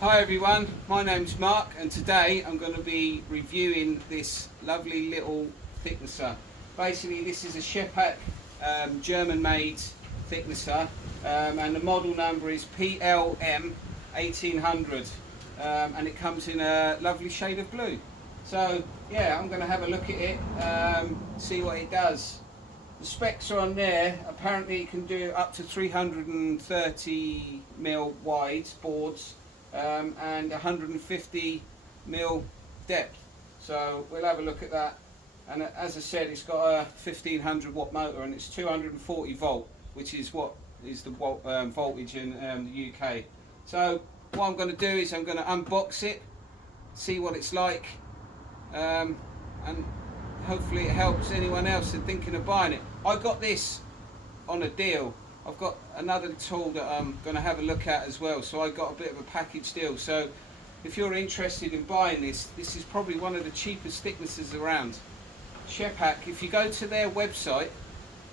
Hi everyone, my name's Mark and today I'm going to be reviewing this lovely little thicknesser. Basically this is a Scheppach German made thicknesser and the model number is PLM1800 and it comes in a lovely shade of blue. So yeah, I'm going to have a look at it, see what it does. The specs are on there. Apparently it can do up to 330mm wide boards and 150mm depth. So we'll have a look at that. And as I said, it's got a 1500 watt motor and it's 240 volt, which is what is the voltage in the UK. So what I'm going to do is I'm going to unbox it, see what it's like, and hopefully it helps anyone else in thinking of buying it. I got this on a deal. I've got another tool that I'm going to have a look at as well, so I got a bit of a package deal. So if you're interested in buying this is probably one of the cheapest thicknesses around. Scheppach, if you go to their website,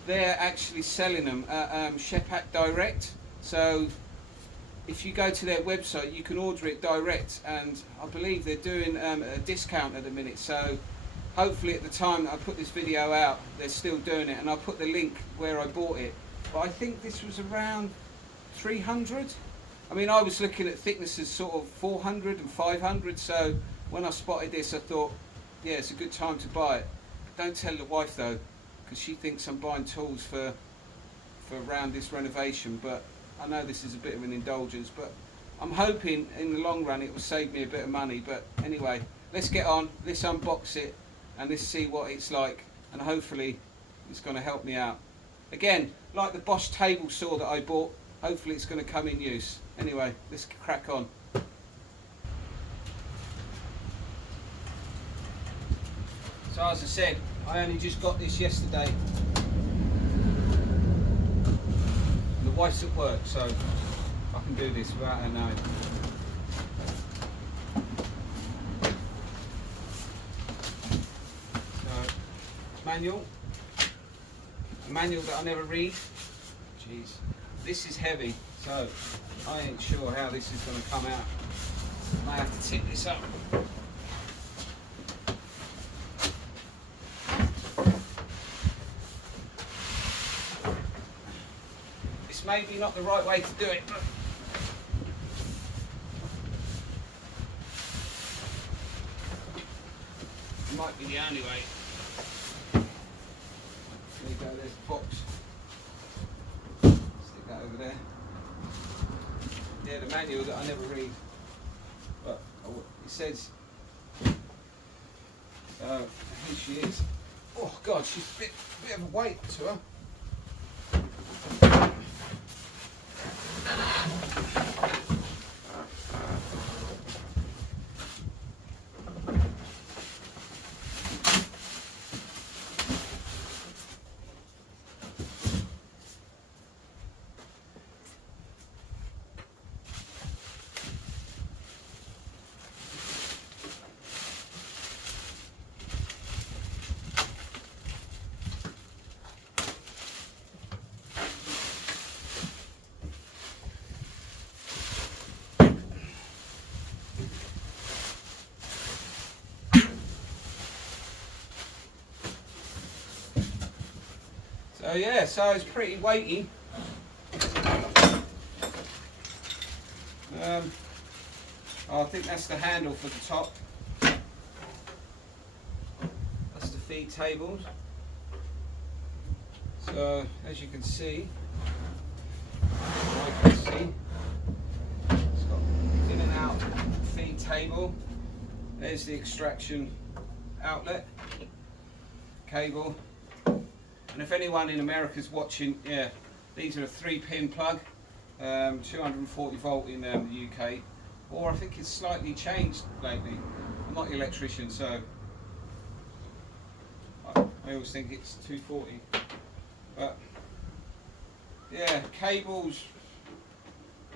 they're actually selling them at Scheppach Direct. So if you go to their website you can order it direct, and I believe they're doing a discount at the minute. So hopefully at the time that I put this video out they're still doing it, and I'll put the link where I bought it. But I think this was around 300. I mean, I was looking at thicknesses sort of 400 and 500, so when I spotted this I thought, yeah, it's a good time to buy it. Don't tell the wife though, because she thinks I'm buying tools for around this renovation, but I know this is a bit of an indulgence, but I'm hoping in the long run it will save me a bit of money. But anyway, let's get on, let's unbox it and let's see what it's like, and hopefully it's going to help me out. Again, like the Bosch table saw that I bought, hopefully it's going to come in use. Anyway, let's crack on. So as I said, I only just got this yesterday. And the wife's at work, so I can do this without her knowing. Manual, a manual that I never read. Jeez, this is heavy, so I ain't sure how this is going to come out. I may have to tip this up. This may be not the right way to do it, but it might be the only way. There you go, there's the box. Stick that over there. Yeah, the manual that I never read. But it says, here she is. Oh God, she's a bit of a weight to her. So yeah, so it's pretty weighty. I think that's the handle for the top. That's the feed tables. So as you can see, it's got in and out feed table. There's the extraction outlet, cable. And if anyone in America's watching, yeah, these are a 3-pin plug, 240 volt in the UK, or I think it's slightly changed lately. I'm not the electrician, so I always think it's 240. But yeah, cables,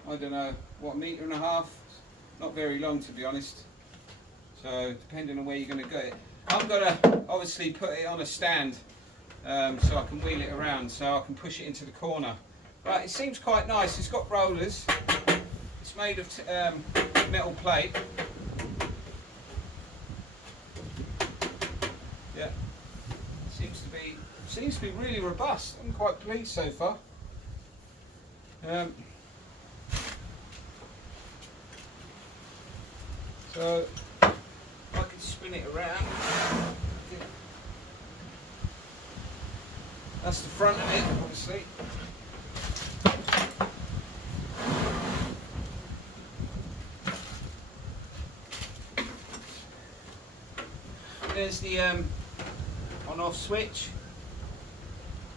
I don't know, what, 1.5 meters? Not very long, to be honest. So depending on where you're going to get it. I'm going to obviously put it on a stand. So I can wheel it around, so I can push it into the corner. But it seems quite nice. It's got rollers. It's made of metal plate. Yeah, seems to be really robust. I'm quite pleased so far. So I can spin it around. That's the front of it, obviously. There's the on-off switch,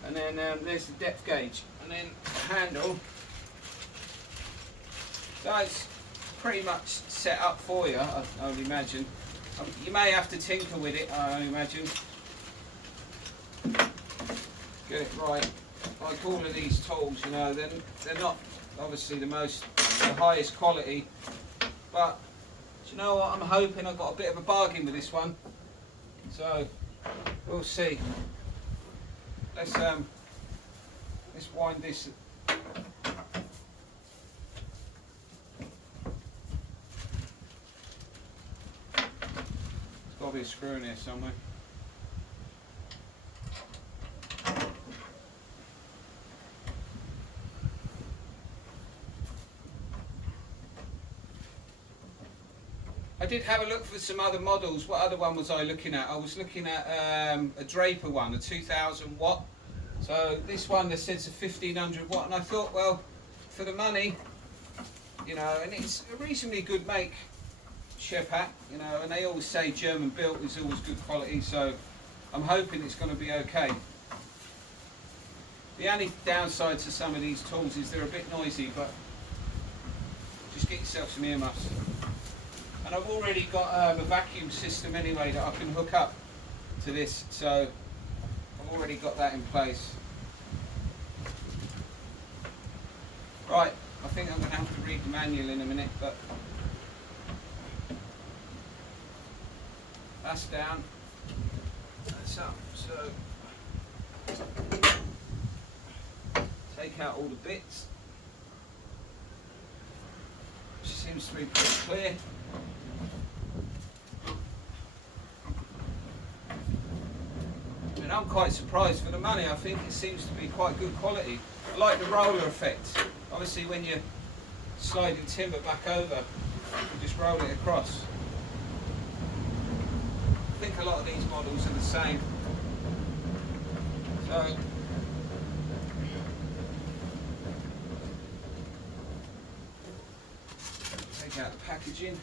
and then there's the depth gauge, and then the handle. So it's pretty much set up for you, I would imagine. You may have to tinker with it, I would imagine. Get it right. Like all of these tools, you know, they're not obviously the highest quality, but do you know what? I'm hoping I've got a bit of a bargain with this one. So we'll see. Let's wind this. There's got to be a screw in here somewhere. I did have a look for some other models. What other one was I looking at? I was looking at a Draper one, a 2000 watt. So this one, that says a 1500 watt, and I thought, well, for the money, you know, and it's a reasonably good make, Scheppach, you know, and they always say German built is always good quality, so I'm hoping it's going to be okay. The only downside to some of these tools is they're a bit noisy, but just get yourself some earmuffs. And I've already got a vacuum system anyway that I can hook up to this, so I've already got that in place. Right, I think I'm going to have to read the manual in a minute, but that's down, that's up, so take out all the bits, which seems to be pretty clear. I'm quite surprised for the money. I think it seems to be quite good quality. I like the roller effect. Obviously when you're sliding timber back over, you just roll it across. I think a lot of these models are the same. So take out the packaging.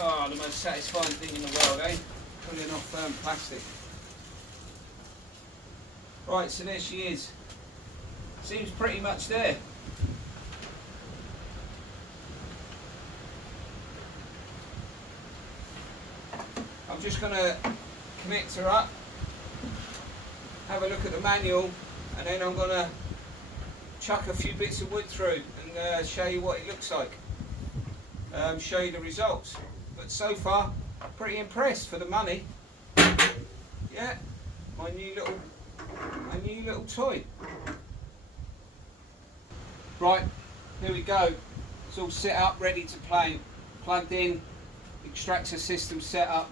Oh, the most satisfying thing in the world, eh? Pulling off plastic. Right, so there she is. Seems pretty much there. I'm just going to connect her up, have a look at the manual, and then I'm going to chuck a few bits of wood through and show you what it looks like. Show you the results. But so far, pretty impressed for the money. Yeah, my new little toy. Right, here we go. It's all set up, ready to play. Plugged in, extractor system set up.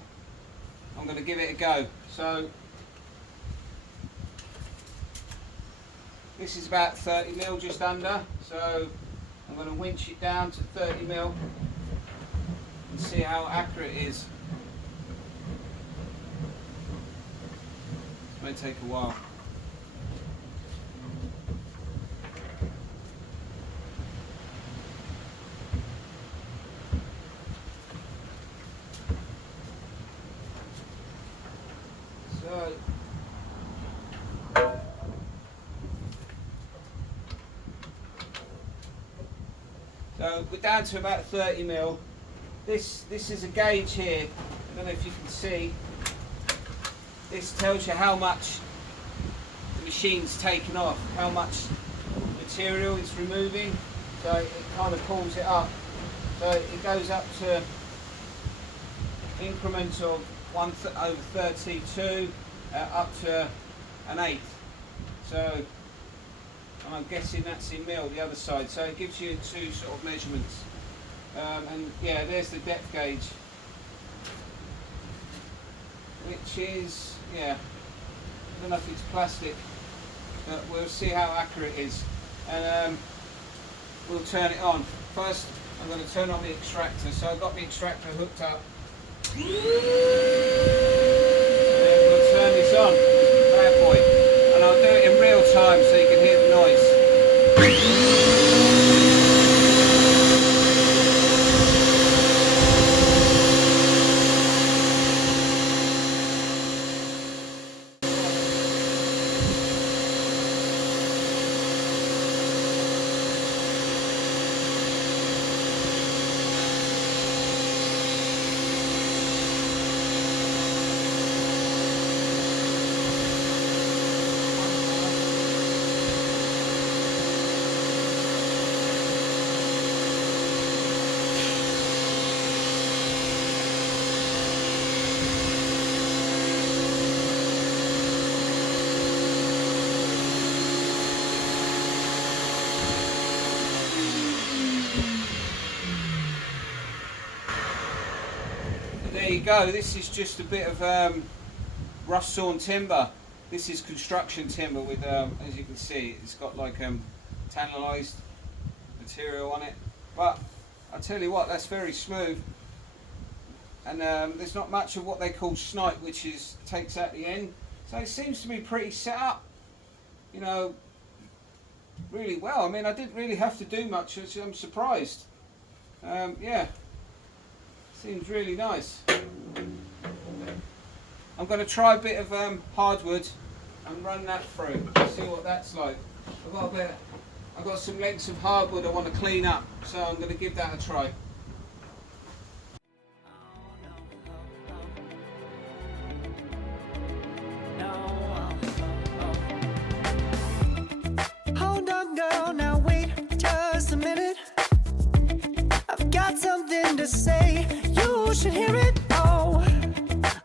I'm going to give it a go. So this is about 30mm, just under. So I'm going to winch it down to 30mm. And see how accurate it is. This may take a while. So we're down to about 30mm. This is a gauge here. I don't know if you can see. This tells you how much the machine's taken off, how much material it's removing. so it kind of pulls it up. So it goes up to increments of 1/32 up to an eighth. So, and I'm guessing that's in mil, the other side. So it gives you two sort of measurements. And yeah, there's the depth gauge, which is, yeah, I don't know if it's plastic, but we'll see how accurate it is. And we'll turn it on. First, I'm going to turn on the extractor. So I've got the extractor hooked up. And then we'll turn this on, bad boy. And I'll do it in real time so you can hear the noise. There you go, this is just a bit of rough sawn timber. This is construction timber with, as you can see, it's got like tannalized material on it. But I tell you what, that's very smooth. And there's not much of what they call snipe, which is takes out the end. So it seems to be pretty set up, you know, really well. I mean, I didn't really have to do much, so I'm surprised. Yeah. Seems really nice. I'm going to try a bit of hardwood and run that through, see what that's like. I've got some lengths of hardwood I want to clean up, so I'm going to give that a try. Hold on, girl, now wait just a minute. I've got something to say, you should hear it. Oh,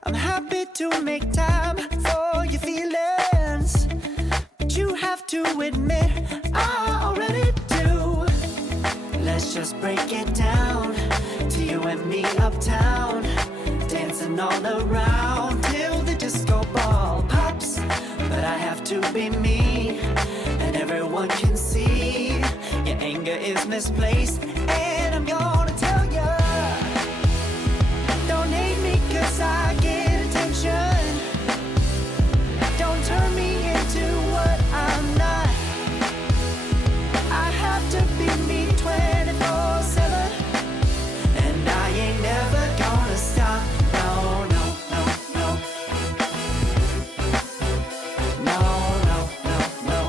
I'm happy to make time for your feelings, but you have to admit I already do. Let's just break it down to you and me uptown, dancing all around till the disco ball pops. But I have to be me, and everyone can see your anger is misplaced. And I'm gonna tell ya, don't hate me 'cause I get attention. Don't turn me into what I'm not. I have to be me 24/7, and I ain't never gonna stop. No, no, no, no. No, no, no, no.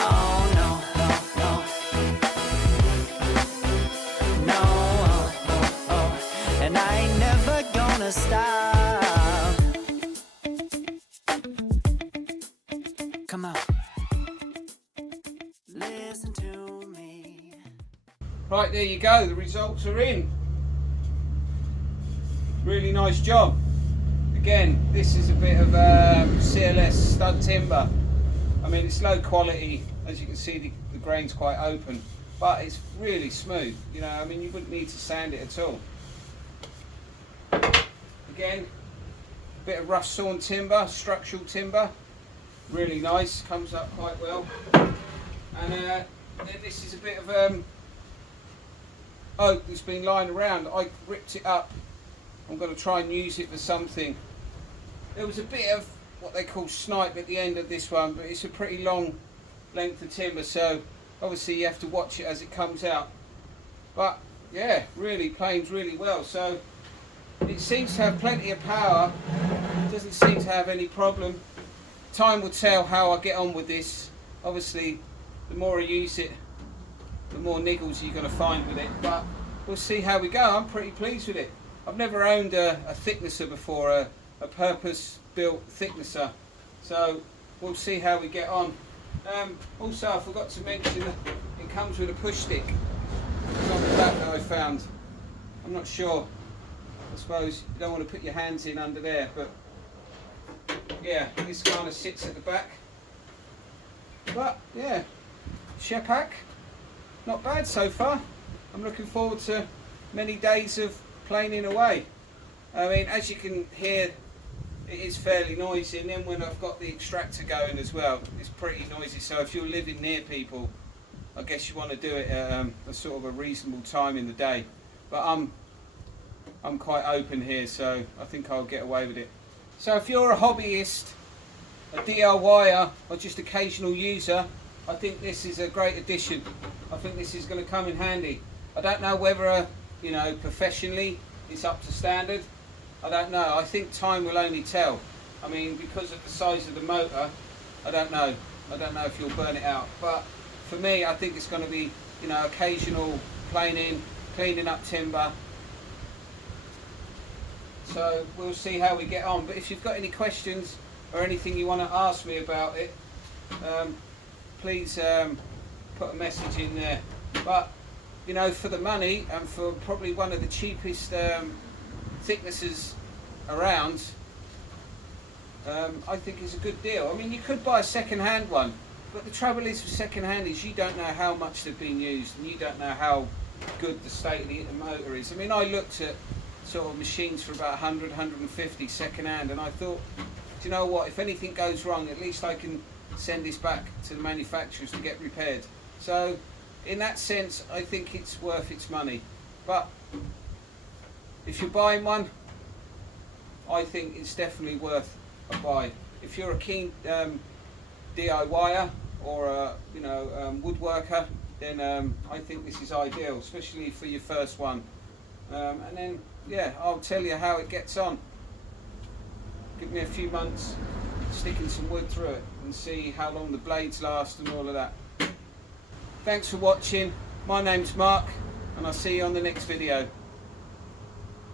Oh, no, no, no. No, oh, oh, oh. And I ain't never gonna stop. Come on. Listen to me. Right, there you go, the results are in. Really nice job. Again, this is a bit of CLS stud timber. I mean, it's low quality, as you can see the grain's quite open, but it's really smooth, you know. I mean, you wouldn't need to sand it at all. Again, a bit of rough sawn timber, structural timber, really nice, comes up quite well. And then this is a bit of oak that's been lying around. I ripped it up. I'm going to try and use it for something. There was a bit of what they call snipe at the end of this one, but it's a pretty long length of timber, so obviously you have to watch it as it comes out. But yeah, really planes really well. So it seems to have plenty of power. It doesn't seem to have any problem. Time will tell how I get on with this. Obviously, the more I use it, the more niggles you're going to find with it. But we'll see how we go. I'm pretty pleased with it. I've never owned a thicknesser before, a purpose-built thicknesser. So we'll see how we get on. Also, I forgot to mention that it comes with a push stick. It's on the back that I found. I'm not sure. I suppose you don't want to put your hands in under there, but yeah, this kind of sits at the back. But yeah, Scheppach, not bad so far. I'm looking forward to many days of planing away. I mean, as you can hear, it is fairly noisy, and then when I've got the extractor going as well, it's pretty noisy. So if you're living near people, I guess you want to do it at a sort of a reasonable time in the day. But I'm quite open here, so I think I'll get away with it. So if you're a hobbyist, a DIYer, or just occasional user, I think this is a great addition. I think this is going to come in handy. I don't know whether, you know, professionally it's up to standard. I don't know. I think time will only tell. I mean, because of the size of the motor, I don't know. I don't know if you'll burn it out. But for me, I think it's going to be, you know, occasional planing, cleaning up timber. So we'll see how we get on. But if you've got any questions or anything you want to ask me about it, please put a message in there. But you know, for the money and for probably one of the cheapest thicknesses around, I think it's a good deal. I mean, you could buy a second-hand one, but the trouble is with second-hand is you don't know how much they've been used, and you don't know how good the state of the motor is. I mean, I looked at sort of machines for about 100, 150 second-hand, and I thought, do you know what, if anything goes wrong, at least I can send this back to the manufacturers to get repaired. So in that sense, I think it's worth its money. But if you're buying one, I think it's definitely worth a buy. If you're a keen DIYer or a woodworker, then I think this is ideal, especially for your first one. And then, yeah, I'll tell you how it gets on. Give me a few months sticking some wood through it and see how long the blades last and all of that. Thanks for watching. My name's Mark, and I'll see you on the next video.